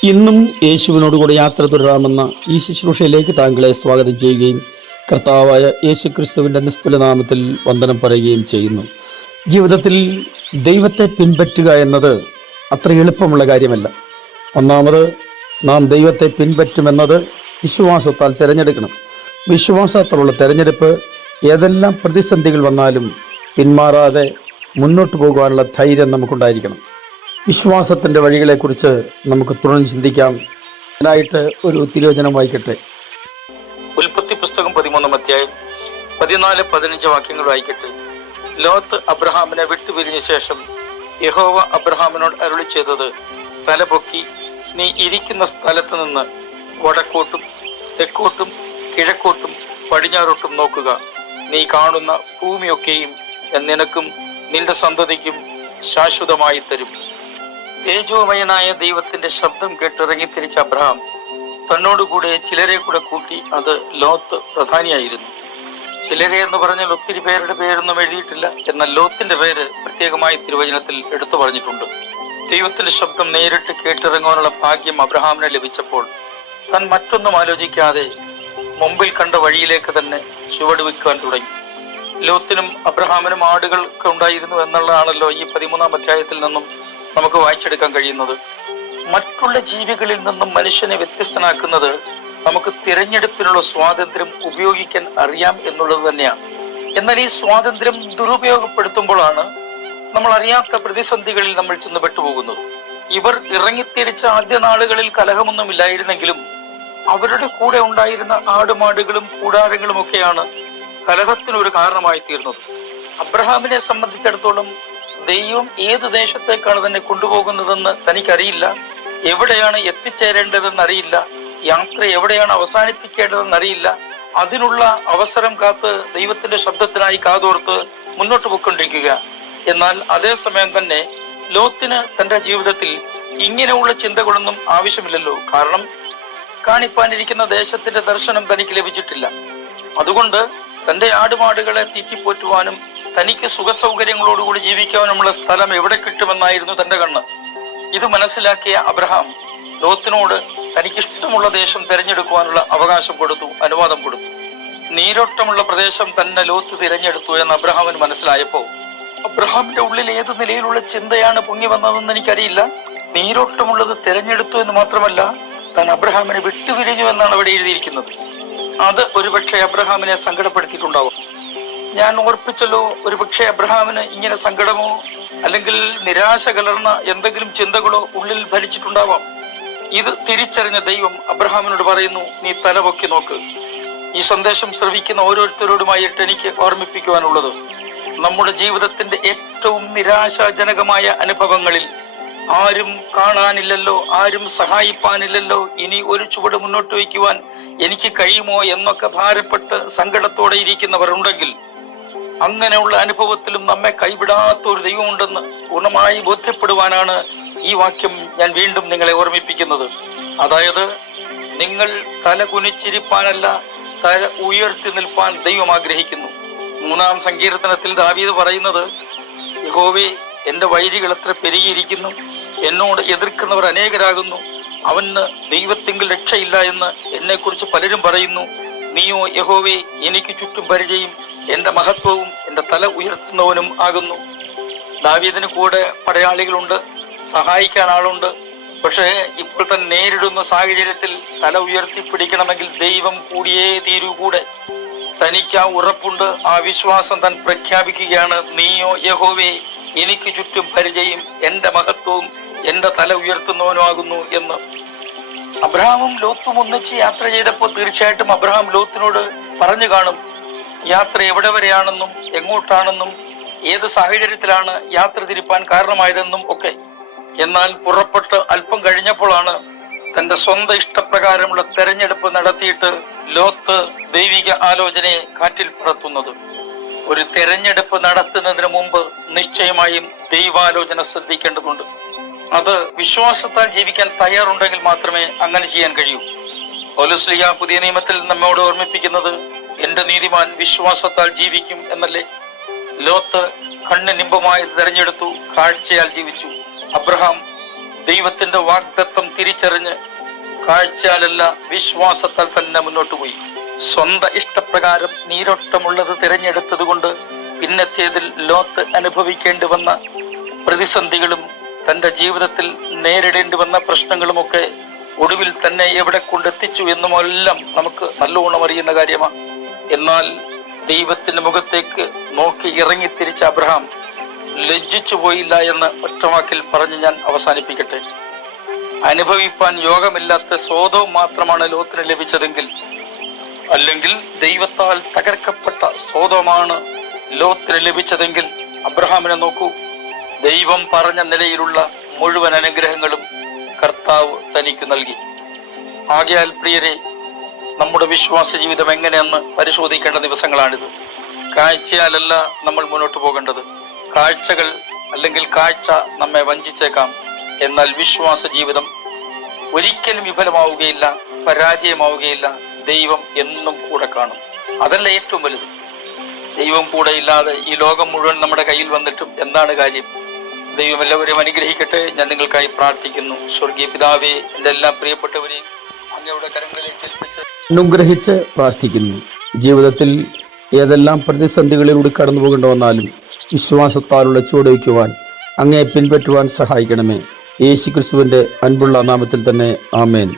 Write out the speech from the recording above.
ഇന്നും യേശുവിനോടുകൂടെ യാത്ര തുടരാമെന്ന ഈ ശുശ്രൂഷയിലേക്ക് താങ്കളെ സ്വാഗതം ചെയ്യുകയും കർത്താവായ യേശു ക്രിസ്തുവിന്റെ നിസ്തുലനാമത്തിൽ വന്ദനം പറയുകയും ചെയ്യുന്നു. ജീവിതത്തിൽ ദൈവത്തെ പിൻപറ്റുക എന്നത് അത്ര എളുപ്പമുള്ള കാര്യമല്ല. ഒന്നാമത് നാം ദൈവത്തെ പിൻപറ്റുമെന്നത് വിശ്വാസത്താൽ തിരഞ്ഞെടുക്കണം. വിശ്വാസത്താലുള്ള തിരഞ്ഞെടുപ്പ് ഏതെല്ലാം പ്രതിസന്ധികൾ വന്നാലും പിന്മാറാതെ മുന്നോട്ട് പോകുവാനുള്ള ധൈര്യം നമുക്കുണ്ടായിരിക്കണം. വിശ്വാസത്തിന്റെ വഴികളെക്കുറിച്ച് നമുക്ക് തുടർന്ന് ചിന്തിക്കാം. അതിനായിട്ട് ഒരു തിരുവചനം വായിക്കട്ടെ. ഉൽപ്പത്തി പുസ്തകം പതിമൂന്നാം അധ്യായം പതിനാല് പതിനഞ്ച് വാക്യങ്ങൾ വായിക്കട്ടെ. ലോത്ത് അബ്രഹാമിനെ വിട്ടുപിരിഞ്ഞ ശേഷം യഹോവ അബ്രഹാമിനോട് അരുളി ചെയ്തത് തലപൊക്കി നീ ഇരിക്കുന്ന സ്ഥലത്ത് നിന്ന് വടക്കോട്ടും തെക്കോട്ടും കിഴക്കോട്ടും പടിഞ്ഞാറോട്ടും നോക്കുക. നീ കാണുന്ന ഭൂമിയൊക്കെയും നിനക്കും നിന്റെ സന്തതിക്കും ശാശ്വതമായി തരും. തേജോമയനായ ദൈവത്തിന്റെ ശബ്ദം കേട്ടിറങ്ങി തിരിച്ച അബ്രഹാം തന്നോടുകൂടെ ചിലരെ കൂടെ കൂട്ടി അത് ലോത്ത് പ്രധാനിയായിരുന്നു. ചിലരെ എന്ന് പറഞ്ഞാൽ ഒത്തിരി പേരുടെ പേരൊന്നും എഴുതിയിട്ടില്ല. എന്നാൽ ലോത്തിന്റെ പേര് പ്രത്യേകമായി തിരുവചനത്തിൽ എടുത്തു പറഞ്ഞിട്ടുണ്ട്. ദൈവത്തിന്റെ ശബ്ദം നേരിട്ട് കേട്ടിറങ്ങാനുള്ള ഭാഗ്യം അബ്രഹാമിന് ലഭിച്ചപ്പോൾ താൻ മറ്റൊന്നും ആലോചിക്കാതെ മുമ്പിൽ കണ്ട വഴിയിലേക്ക് തന്നെ ചുവടുവെക്കുവാൻ തുടങ്ങി. ലോത്തിനും അബ്രഹാമിനും ആടുകൾക്ക് ഉണ്ടായിരുന്നു എന്നുള്ളതാണല്ലോ ഈ പതിമൂന്നാം അധ്യായത്തിൽ നിന്നും നമുക്ക് വായിച്ചെടുക്കാൻ കഴിയുന്നത്? മറ്റുള്ള ജീവികളിൽ നിന്നും മനുഷ്യനെ വ്യത്യസ്തനാക്കുന്നത് നമുക്ക് തിരഞ്ഞെടുപ്പിനുള്ള സ്വാതന്ത്ര്യം ഉപയോഗിക്കാൻ അറിയാം എന്നുള്ളത് തന്നെയാണ്. എന്നാൽ ഈ സ്വാതന്ത്ര്യം ദുരുപയോഗപ്പെടുത്തുമ്പോഴാണ് നമ്മൾ അറിയാത്ത പ്രതിസന്ധികളിൽ നമ്മൾ ചെന്ന് പെട്ടുപോകുന്നത്. ഇവർ ഇറങ്ങിത്തിരിച്ച ആദ്യ നാളുകളിൽ കലഹമൊന്നുമില്ലായിരുന്നെങ്കിലും അവരുടെ കൂടെ ഉണ്ടായിരുന്ന ആടുമാടുകളും കൂടാരങ്ങളും ഒക്കെയാണ് കലഹത്തിനൊരു കാരണമായി തീർന്നത് അബ്രഹാമിനെ സംബന്ധിച്ചിടത്തോളം ദൈവം ഏത് ദേശത്തേക്കാണ് തന്നെ കൊണ്ടുപോകുന്നതെന്ന് തനിക്കറിയില്ല. എവിടെയാണ് എത്തിച്ചേരേണ്ടതെന്ന് അറിയില്ല യാത്ര എവിടെയാണ് അവസാനിപ്പിക്കേണ്ടതെന്ന് അറിയില്ല അതിനുള്ള അവസരം കാത്ത് ദൈവത്തിന്റെ ശബ്ദത്തിനായി കാതോർത്ത് മുന്നോട്ട് പോയിക്കൊണ്ടിരിക്കുക. എന്നാൽ അതേസമയം തന്നെ ലോത്തിന് തന്റെ ജീവിതത്തിൽ ഇങ്ങനെയുള്ള ചിന്തകളൊന്നും ആവശ്യമില്ലല്ലോ. കാരണം കാണിപ്പാനിരിക്കുന്ന ദേശത്തിന്റെ ദർശനം തനിക്ക് ലഭിച്ചിട്ടില്ല. അതുകൊണ്ട് തന്റെ ആടുമാടുകളെ തീറ്റിപ്പോറ്റുവാനും തനിക്ക് സുഖസൗകര്യങ്ങളോടുകൂടി ജീവിക്കാനുമുള്ള സ്ഥലം എവിടെ കിട്ടുമെന്നായിരുന്നു തന്റെ കണ്ണ്. ഇത് മനസ്സിലാക്കിയ അബ്രഹാം ലോത്തിനോട് തനിക്കിഷ്ടമുള്ള ദേശം തിരഞ്ഞെടുക്കുവാനുള്ള അവകാശം കൊടുത്തു അനുവാദം കൊടുത്തു. നീരോട്ടമുള്ള പ്രദേശം തന്നെ ലോത്ത് തിരഞ്ഞെടുത്തു എന്ന് അബ്രഹാമിന് മനസ്സിലായപ്പോ അബ്രഹാമിന്റെ ഉള്ളിൽ ഏത് നിലയിലുള്ള ചിന്തയാണ് പൊങ്ങി വന്നതെന്ന് എനിക്കറിയില്ല. നീരോട്ടമുള്ളത് തിരഞ്ഞെടുത്തു എന്ന് മാത്രമല്ല താൻ അബ്രഹാമിനെ വിട്ടുപിരിഞ്ഞു എന്നാണ് അവിടെ എഴുതിയിരിക്കുന്നത്. അത് ഒരുപക്ഷെ അബ്രഹാമിനെ സങ്കടപ്പെടുത്തിയിട്ടുണ്ടാവും. ഞാൻ ഓർപ്പിച്ചല്ലോ ഒരു പക്ഷേ അബ്രഹാമിന് ഇങ്ങനെ സങ്കടമോ അല്ലെങ്കിൽ നിരാശ കലർന്ന എന്തെങ്കിലും ചിന്തകളോ ഉള്ളിൽ ഭരിച്ചിട്ടുണ്ടാവാം. ഇത് തിരിച്ചറിഞ്ഞ ദൈവം അബ്രഹാമിനോട് പറയുന്നു നീ തലപൊക്കി നോക്ക്. ഈ സന്ദേശം ശ്രവിക്കുന്ന ഓരോരുത്തരോടുമായിട്ട് എനിക്ക് ഓർമ്മിപ്പിക്കുവാനുള്ളത്. നമ്മുടെ ജീവിതത്തിന്റെ ഏറ്റവും നിരാശാജനകമായ അനുഭവങ്ങളിൽ ആരും കാണാനില്ലല്ലോ ആരും സഹായിപ്പാനില്ലല്ലോ ഇനി ഒരു ചുവട് മുന്നോട്ട് വയ്ക്കുവാൻ എനിക്ക് കഴിയുമോ എന്നൊക്കെ ഭാരപ്പെട്ട് സങ്കടത്തോടെ ഇരിക്കുന്നവർ ഉണ്ടെങ്കിൽ അങ്ങനെയുള്ള അനുഭവത്തിലും നമ്മെ കൈവിടാത്ത ഒരു ദൈവമുണ്ടെന്ന് പൂർണമായി ബോധ്യപ്പെടുവാനാണ് ഈ വാക്യം ഞാൻ വീണ്ടും നിങ്ങളെ ഓർമ്മിപ്പിക്കുന്നത്. അതായത് നിങ്ങൾ തല കുനിച്ചിരിപ്പാനല്ല തല ഉയർത്തി നിൽപ്പാൻ ദൈവം ആഗ്രഹിക്കുന്നു. മൂന്നാം സങ്കീർത്തനത്തിൽ ദാവീദ് പറയുന്നത് യഹോവേ എന്റെ വൈരികൾ എത്ര പെരുകിയിരിക്കുന്നു. എന്നോട് എതിർക്കുന്നവർ അനേകരാകുന്നു. അവന് ദൈവത്തെങ്കിൽ രക്ഷയില്ല എന്ന് എന്നെക്കുറിച്ച് പലരും പറയുന്നു. നീയോ യഹോവേ എനിക്ക് ചുറ്റും പരിചയം. എന്റെ മഹത്വവും എന്റെ തല ഉയർത്തുന്നവനും ആകുന്നു. ദാവീദിന് കൂടെ പടയാളികളുണ്ട് സഹായിക്കാൻ ആളുണ്ട്. പക്ഷേ ഇപ്പോൾ തന്നെ നേരിടുന്ന സാഹചര്യത്തിൽ തല ഉയർത്തി പിടിക്കണമെങ്കിൽ ദൈവം കൂടിയേ തീരൂ കൂടെ. തനിക്ക് ആ ഉറപ്പുണ്ട് ആ വിശ്വാസം താൻ പ്രഖ്യാപിക്കുകയാണ്. നീയോ യഹോവേ എനിക്ക് ചുറ്റും പരിചയം എന്റെ മഹത്വവും എന്റെ തല ഉയർത്തുന്നവനുമാകുന്നു എന്ന്. അബ്രഹാമും ലോത്തും ഒന്നിച്ച് യാത്ര ചെയ്തപ്പോൾ തീർച്ചയായിട്ടും അബ്രഹാം ലോത്തിനോട് പറഞ്ഞു കാണും യാത്ര എവിടെ വരെയാണെന്നും എങ്ങോട്ടാണെന്നും ഏത് സാഹചര്യത്തിലാണ് യാത്ര തിരിപ്പാൻ കാരണമായതെന്നും ഒക്കെ. എന്നാൽ പുറപ്പെട്ട് അല്പം കഴിഞ്ഞപ്പോഴാണ് തന്റെ സ്വന്തം ഇഷ്ടപ്രകാരമുള്ള തെരഞ്ഞെടുപ്പ് നടത്തിയിട്ട് ലോത്ത് ദൈവിക ആലോചനയെ കാറ്റിൽ പറത്തുന്നത്. ഒരു തെരഞ്ഞെടുപ്പ് നടത്തുന്നതിന് മുമ്പ് നിശ്ചയമായും ദൈവാലോചന ശ്രദ്ധിക്കേണ്ടതുണ്ട്. അത് വിശ്വാസത്താൽ ജീവിക്കാൻ തയ്യാറുണ്ടെങ്കിൽ മാത്രമേ അങ്ങനെ ചെയ്യാൻ കഴിയൂ. പോലീസ് പുതിയ നിയമത്തിൽ നമ്മോട് ഓർമ്മിപ്പിക്കുന്നത് എന്റെ നീതിമാൻ വിശ്വാസത്താൽ ജീവിക്കും എന്നല്ലേ? ലോത്ത് കണ്ണിനിമ്പമായി തെരഞ്ഞെടുത്തു കാഴ്ചയാൽ ജീവിച്ചു. അബ്രഹാം ദൈവത്തിന്റെ വാഗ്ദത്വം തിരിച്ചറിഞ്ഞ് കാഴ്ചയാലല്ല വിശ്വാസത്താൽ തന്നെ മുന്നോട്ട് പോയി. സ്വന്തം ഇഷ്ടപ്രകാരം നീരോട്ടമുള്ളത് തിരഞ്ഞെടുത്തത് കൊണ്ട് പിന്നത്തേതിൽ ലോത്ത് അനുഭവിക്കേണ്ടി വന്ന പ്രതിസന്ധികളും തന്റെ ജീവിതത്തിൽ നേരിടേണ്ടി വന്ന പ്രശ്നങ്ങളുമൊക്കെ ഒടുവിൽ തന്നെ എവിടെ കൊണ്ടെത്തിച്ചു എന്നുമെല്ലാം നമുക്ക് നല്ലോണം അറിയുന്ന കാര്യമാണ്. എന്നാൽ ദൈവത്തിന്റെ മുഖത്തേക്ക് നോക്കി ഇറങ്ങി തിരിച്ച അബ്രഹാം ലജ്ജിച്ചു പോയില്ല എന്ന് ഒറ്റവാക്കിൽ പറഞ്ഞ് ഞാൻ അവസാനിപ്പിക്കട്ടെ. അനുഭവിപ്പാൻ യോഗമില്ലാത്ത സ്വതവും മാത്രമാണ് ലോകത്തിന് ലഭിച്ചതെങ്കിൽ അല്ലെങ്കിൽ ദൈവത്താൽ തകർക്കപ്പെട്ട സ്വതമാണ് ലോകത്തിന് ലഭിച്ചതെങ്കിൽ അബ്രഹാമിനെ നോക്കൂ. ദൈവം പറഞ്ഞ നിലയിലുള്ള മുഴുവൻ അനുഗ്രഹങ്ങളും കർത്താവ് തനിക്ക് നൽകി. ആകയാൽ പ്രിയരെ നമ്മുടെ വിശ്വാസ ജീവിതം എങ്ങനെയെന്ന് പരിശോധിക്കേണ്ട ദിവസങ്ങളാണിത്. കാഴ്ചയാലല്ല നമ്മൾ മുന്നോട്ട് പോകേണ്ടത്. കാഴ്ചകൾ അല്ലെങ്കിൽ കാഴ്ച നമ്മെ വഞ്ചിച്ചേക്കാം. എന്നാൽ വിശ്വാസ ജീവിതം ഒരിക്കലും വിഫലമാവുകയില്ല പരാജയമാവുകയില്ല. ദൈവം എന്നും കൂടെ കാണും. അതല്ല ഏറ്റവും വലുത്. ദൈവം കൂടെ ഇല്ലാതെ ഈ ലോകം മുഴുവൻ നമ്മുടെ കയ്യിൽ വന്നിട്ടും എന്താണ് കാര്യം? ദൈവം എല്ലാവരെയും അനുഗ്രഹിക്കട്ടെ. ഞാൻ നിങ്ങൾക്കായി പ്രാർത്ഥിക്കുന്നു. സ്വർഗീയ പിതാവേ എന്റെ എല്ലാ പ്രിയപ്പെട്ടവരെയും അനുഗ്രഹിച്ച് പ്രാർത്ഥിക്കുന്നു. ജീവിതത്തിൽ ഏതെല്ലാം പ്രതിസന്ധികളിലൂടെ കടന്നു പോകേണ്ടി വന്നാലും വിശ്വാസത്താലുള്ള ചുവടുവയ്ക്കുവാൻ അങ്ങേ പിൻപറ്റുവാൻ സഹായിക്കണമേ. യേശു ക്രിസ്തുവിന്റെ അൻപുള്ള നാമത്തിൽ തന്നെ ആമേൻ.